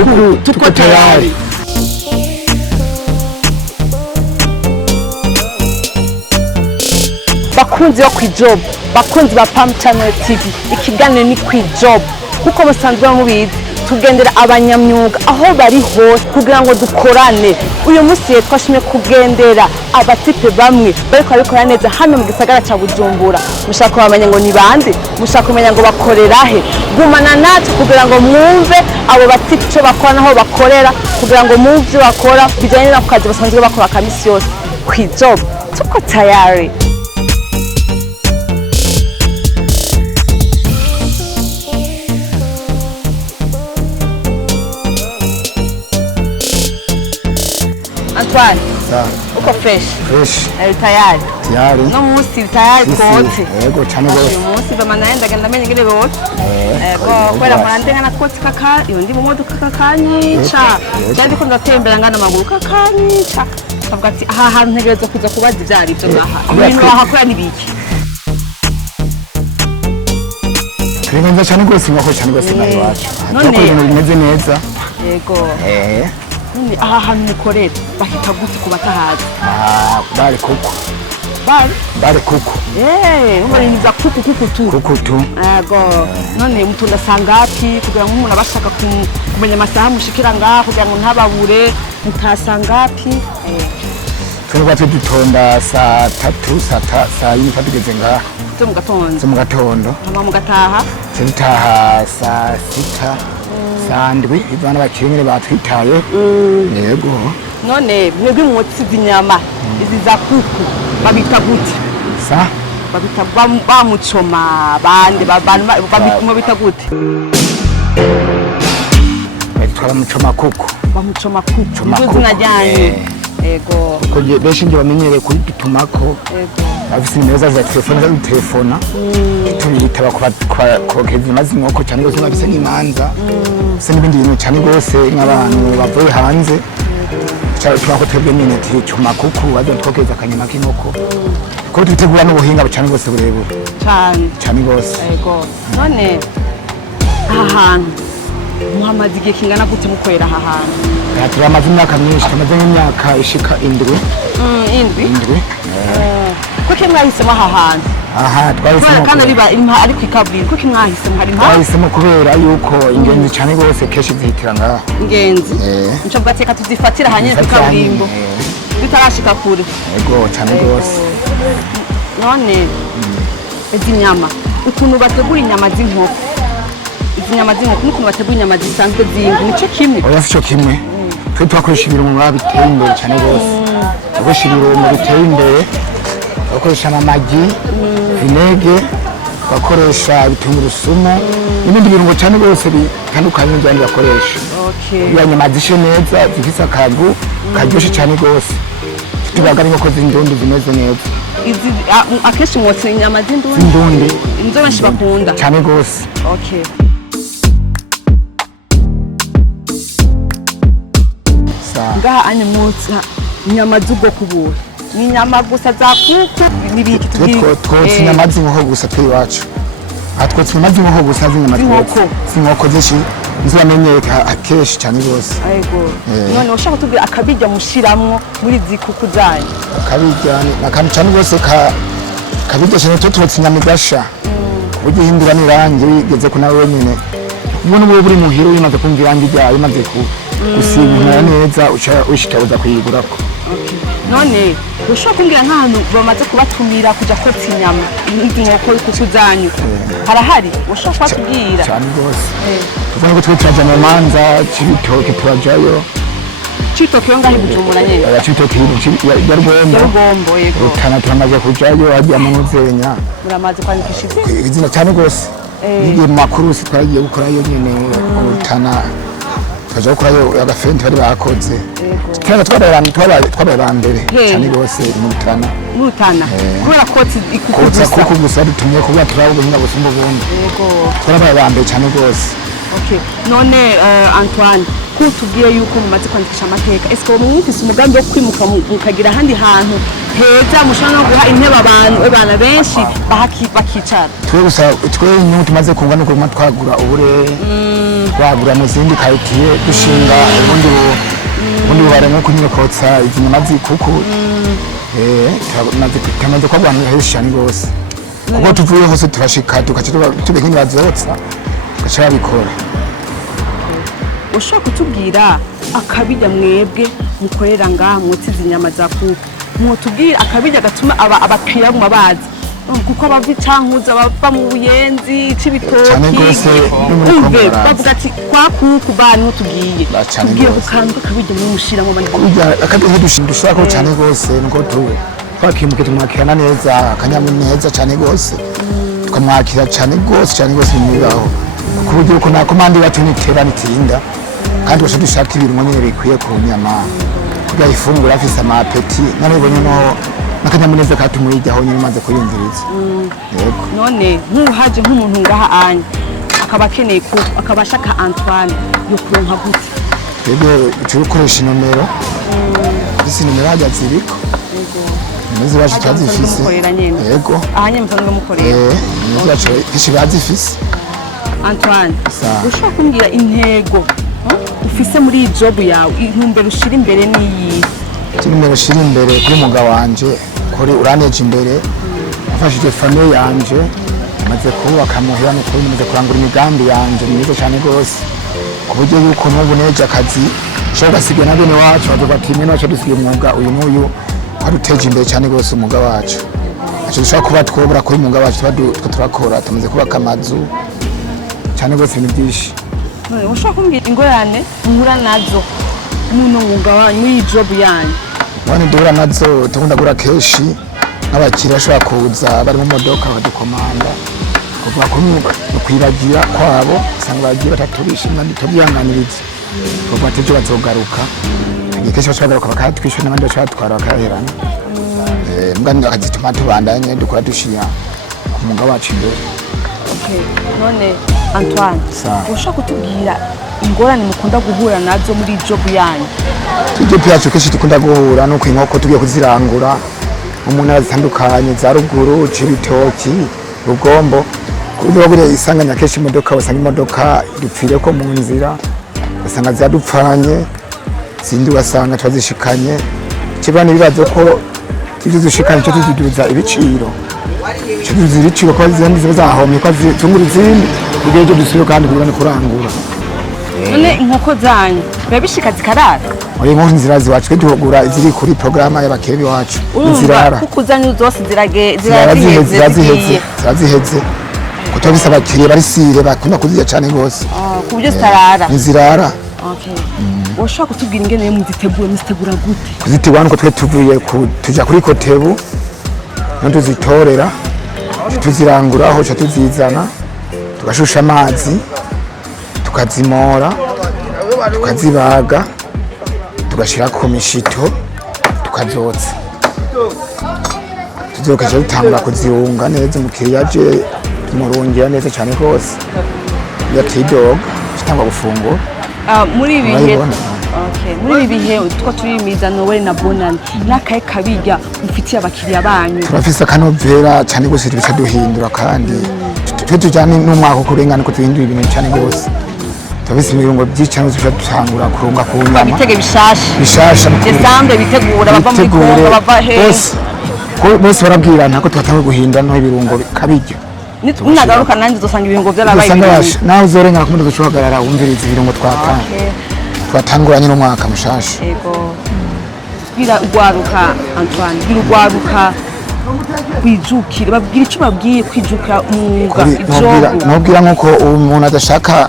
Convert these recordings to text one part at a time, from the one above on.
Kuku tuko tayari. Bakunzi yo kwijob, bakunzi ba Pam Channel TV, ikiganiro ni kwijob. Kuko musanzwe mubizi tugendera abanyamyuga aho bari hose kugira ngo dukorane. Uyu munsi twashimye kugendera abatipe bamwe bariko babikora neza hano mu gisagara ca Bujumbura. Mushaka kubamenya ngo ni bande, mushaka kumenya ngo bakorera he. Gumana natwe kugira ngo mwumve abo batipe cyo bakora naho bakorera, kugira ngo mwumve bakora bijanye na kazi basanzwe bakora kamisi yose. Kwijob tuko tayari. Antoine, uko fresh? Fresh. Tayari? Tayari. No musi tayari kote. Yego cyane gose. Musi bama naenda genda menye ngire bote. Yego kwera murande ngana kote kaka, iyo ndi mu modoka kakanyica. Cyandi ko ndatembera ngana amaguru kakanyica. Kavuga ati aha hantu ntegereza kuza kubaza ivyari byo ngaha. Ibintu bahakora nibiki? Twigenza cyane gose ngako cyane gose nayo wacu. None ibintu bimeze neza. Yego. Aha hantu mukorera bahita gute kubatahaza? Bari kuku. Bari kuku. Umuriza kuku tu. Kuku tu. Yego. None mutunda sangapi kugira ngo umuntu abashaka kumenya amasaha mushikira ngaho kugira ngo ntababure mutasangapi? Twebwe tugitonda saa 3 saa 4 tugeze ngaha. Mu gatondo. Mama mugataha? Tutaha saa 6. Sandwi ivana bakirengere batwitaye. Yego. None mwebwe mwotsi zinyama izi za kuku babita gute? Sa babita bamucoma bande babita gute? Twara mucoma kuku. Bamucoma kuku. Nduzina janye. Yego. Koje beshi nje bamenyere kuri gitumako. Yego. Bafise neza za telefona. Tubitaba kokeza mazi nkoko cyane gose bafise n'imanza. Se n'ibindi bintu cyane gose nk'abantu bavuye hanze. Twako twebwe nyine ticuma kuku bazo twokeza kanyama k'inkoko. Ko tutegura n'ubuhinga cyane gose burebure. Cyane gose. Yego. None aha hantu Muhammad igihe kingana gute mukorera aha hantu? Turamaze imyaka myinshi, tumaze nk'imyaka ishika 7. Indwi. Kuki mwahisemo aha hantu? Aha twahisemo kandi biba ari kwikabiri. Kuki mwahisemo hari impamvu? Twahisemo kubera yuko ingenzi cyane gose keshi zihitira ngaha. Ingenzi? Nico bwateka tuzifatira hanyene kwikaburimbo. Bitarashika kure. Yego cyane gose. None izi nyama ukuntu bategura inyama z'inkoko. Izi nyama z'inkoko n'ukuntu bategura inyama zisanzwe z'inka nico kimwe? Oya sico kimwe. Twe twakoresha ibirungo babiteye imbere cyane gose. Twakoresha ibirungo biteye imbere. Twakoresha amagi, vinege, twakoresha ibitungurusumu, n'ibindi birungo cyane gose bitandukanye n'ibyo bakoresha. Ya nyama zishe neza, zifise akagu, karyoshe cyane gose. Tubaga inkoko z'indundi zimeze neza. Izi akeshi mwotse inyama z'indundi? Z'indundi. Inzo benshi bakunda? Cyane gose. Okay. Ngaha anye mutsa inyama z'ubwoko buhe? Ni inyama gusa za kuku nibiki tubiri? Twotse inyama z'inkoko gusa turi iwacu. Twotse inyama z'inkoko gusa z'inyama z'inkoko z'inshi nzamenyeka akeshi cyane gose. Yego. None ushaka tubwira akabijya mushiramwo muri zikuku zanyu? Akabijya akantu cyane gose kabijya cyane twotse inyama igasha. Ujye hindura n'irangi bigeze ko nawe wenyine. Ubona ubu buri muhiro yimaze kumva irangi ryayo imaze gusinya neza ushitabuza kuyigurako. None ushaka kumbwira nk'ahantu bamaze kubatumira kuja kotsa inyama inkoko kuku zanyu harahari ushaka kwatubwira? Cyane gose. Tuvuga ko twitwaje mu manza Cibitoke turajayo. Cibitoke ngaho Bujumbura nyene? Ya Cibitoke ya Rugombo. Yego. Utana turamaze kujayo hajya mu Muzenya. Muramaze kwandikisha izina cyane gose. Yigiye mu makuru twaragiye gukorayo nyene utana twaje gukorayo agafenti bari bakoze. Yego. Twabaye bambere cyane gose mu Rutana. Kubera kotsa ikuku gusa. Kotsa kuku gusa dutumye kuba turaho ubuhinga busumba ubundi. Yego. Twabaye bambere cyane gose. Okay. None Antoine kutubwiye yuko mumaze kwandikisha amateka. Esko mwumvise umugambi wo kwimuka mukagira handi hantu heza mushana no guha intebe abana benshi bakicara? Twe gusa twe nyine tumaze kungwa no kuma twagura uburere. twagura mu zindi karitiye dushinga ubundi bubare nko kunyura kotsa izi nyama z'ikuku tumaze ko abantu henshi cyane rwose kuko tuvuye hose turashika tugaca tugenda nk'ibazotsa tugaca babikora. ushobora kutubwira akabirya mwebwe mukorera ngaha mwotsa izi nyama za kuku, mwotubwira akabirya gatuma abakiriya baguma baza kuko abava icankuza bava mu Buyenzi c'ibitoki umve bavuga ati kwa kuku bantu tugiye tubwire kukantu akabirya mumushira mu bandi akabirya dushaka cyane rwose nuko twakimuke tumwakirana neza akanyamuneza cyane rwose tukamwakira cyane rwose mwibaho ku buryo uko na komande yacu nitera nitinda kandi bose dushaka ibirungo nyine bikwiye ku nyama kugira ifungura afise amapeti naribonye no nakanyamuneza katumwijyaho nyine maze kuyumviriza. Yego none nk'uhaje nk'umuntu ngaha anye akaba akeneye ko akaba ashaka Antoine yo kuronka gute? Yego ukoresha inomero isi nimero hajya ziriko nimero zacu twazifise. Yego ahanye mpango mukorera nimero zacu kishi bazifise. Antoine ushaka kumbwira intego ufise muri job yawe intumbero ushira imbere niyi? Nimero shira imbere kuri mugabo wanje kuri uraneje imbere afashije famille yanje maze kubaka muhira no kuri maze kurangura imigambi yanje myiza cyane rwose ku buryo yuko n'ubu neje akazi cyo gasigaye na bene wacu bavuga ati mwe naco dusigaye umwuga uyu n'uyu waduteje imbere cyane rwose umwuga wacu aco dushaka kuba twobora kuri umwuga wacu turakora tumaze kubaka amazu cyane rwose ibintu byinshi. Ushaka kumbwira ingorane muhura nazo muno mwuga wanyu muri job yanyu? Wani duhura nazo tukunda gura keshi n'abakiriya bashobora kuza bari mu modoka bakadukomanda kuvuga ko kwibagira kwabo usanga bagiye batatubishimira ntitubyanganiriza kuvuga ati ejo bazogaruka igihe kenshi bashobora bakatwishyura n'abandi bashobora bakaherana mbwa akazituma tubandanye dukora dushira umwuga wacu imbere. None Antoine ushaka kutubwira ingorane mukunda guhura nazo muri job yanyu? Job yacu kenshi dukunda guhura nuko inkoko tugiye kuzirangura mu ntara zitandukanye za ruguru c'ibitoki Rugombo kuburyo bagure isanganya kenshi imodoka usanga imodoka dupfire ko mu nzira usanga zadupfanye zindi ugasanga twazishikanye kibana ibibazo ko ibyo dushikanye cyo tuziduza ibiciro ibiciro ko zindi zibazahomye ko zitungura izindi kugira ngo dusubire kandi kubona kurangura. None inkoko zanyu babishika zikarara? Oya mu nzira ziwacu twe duhugura iziri kuri programa y'abakebe wacu inzira kuko zanyu zose ziraziheze kutobisa abakiriya bari sire bakunda kuzija cyane gose ku buryo zitarara nzirara. Okay ushaka kutubwira ingene muzitegura gute? Kuzitegura nuko twe tuvuye tuja kuri kotebu tuzitorera tuzirangura aho tuzizana tugashusha amazi tukazimora tukazibaga tugashira ku mishito tukazotsa tuzokaje dutangura kuziunga neza umukiriya aje tumurungira neza cyane rwose yakidoga kitangwa gufungura muri ibihe muri ibihe two turimiza Noel na Bonani nakaye kabirya mufitiye abakiriya banyu? Turafise akanovera cyane gose tubisa duhindura kandi twe tujyane n'umwaka kurengana ko tuhindura ibintu cyane gose turafise ibirungo by'icano dutangura kurunga ku nyama bitege bishasha Desambre bitegura bava muri Kongo bava he bose barabwirana ko twatangiye guhindura no ibirungo kabirya unagaruka nanjye uzosanga ibirungo byarabaye nawe uzorengana ku muduga cyohagarara wumviriza ibirungo twatanguranye n'umwaka mushasha. Yego bira ugwaruka Antoine bira ugwaruka kwijukira babwira icyo babwiye kwijukira umwuga ijobo nobwira nkuko umuntu adashaka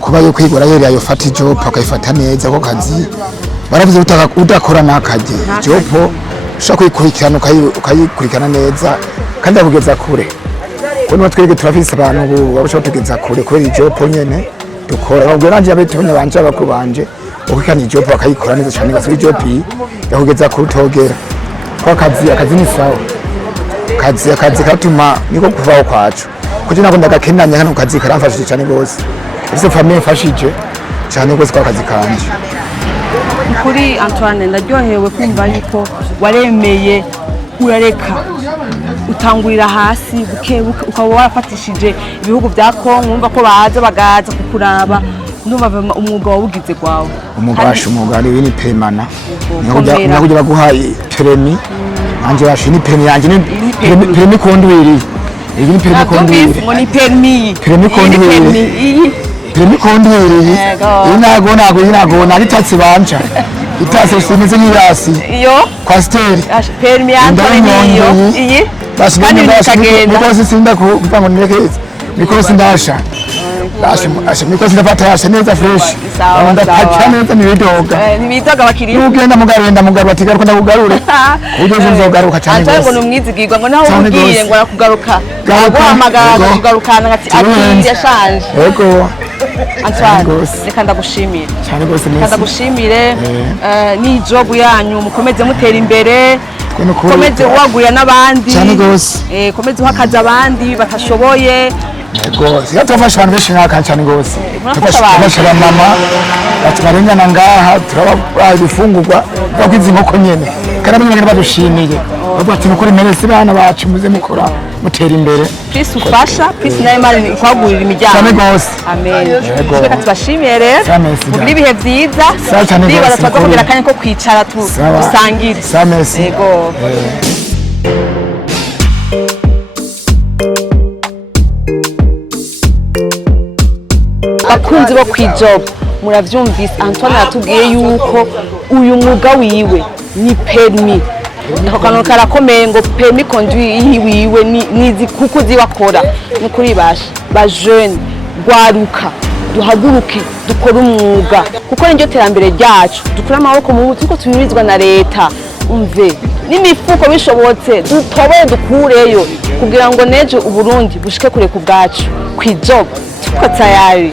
kuba yo kwigora yeri ayofata ijobo akayifata neza ko kazi baravuze udakora nakaje ijobo ushaka kuyikurikirana ukayikurikirana neza kandi abugeza kure ko twege turafise abantu barushaho tugeza kure kubera ijobo nyene dukora babwira nanje abetonye banje abakubanje ukikana ijobo akayikora neza cyane gasuri ijobo yakugeza kurutogera ko akazi ni sawa akazi katuma niko kuvaho kwacu kuko nako ndagakenanya hano kazi karamfashije cyane gose ese famille mfashije cyane gose kwa kazi kanje. Kuri Antoine ndaryohewe kumva yuko waremeye urareka utangurira hasi buke buke ukaba warafatishije ibihugu bya Kongo wumva ko baza bagaza kukuraba ndumva umwuga wawugize gwawe umwuga ari ni pemana niho kujya baguhaye permis anje bashini permis yanje ni permis conduire iyi ni permis conduire ngo ni permis conduire permis conduire inago nagitatsi banja itase simeze nk'irasi iyo kwasteri permis yanje niyo iyi kandi nikagenda niko sinda kuvuga ngo nirekeze niko sindasha niko sindapata yasha neza fresh ndapata neza ntibidoga abakiriya ugenda mugarura batigaruka ndakugarure ugeze nzogaruka cyane rwose ngo numwizigirwa ngo naho ugiye ngo arakugaruka aguhamagara kugarukana ati yashanje yego Antoine reka ndagushimire cyane rwose reka ndagushimire ni job yanyu mukomeze mutera imbere komeze wagurira n'abandi cyane rwose komeze uhakaza abandi batashoboye rwose yatufasha abantu benshi nkaka cyane rwose tufasha abamama batubarengana ngaha turabaha ibifungurwa bakwiza inkoko nyene kandi abanyene badushimiye bavuga ati nukuri meresi bana bacu muze mukora mutera imbere please ufasha please nayo mari kwagurira imiryango cyane rwose amen reka tubashimire rero mugire ibihe byiza niba twazakugira akanya ko kwicara dusangire yego bakunzi bo kwijob muravyumvise Antoine yatubwiye yuko uyu mwuga wiwe ni permis ako kantu karakomeye ngo permis conduire wiwe nizi kuko ziwakora ni kuri basha ba jeune gwaruka duhaguruke dukora umwuga kuko niryo terambere ryacu dukura amaboko mu butu kuko tubirizwa na leta umve n'imifuko bishobotse dutoboye dukureyo kugira ngo neje Uburundi bushike kure ku bwacu kwijob tuko tayari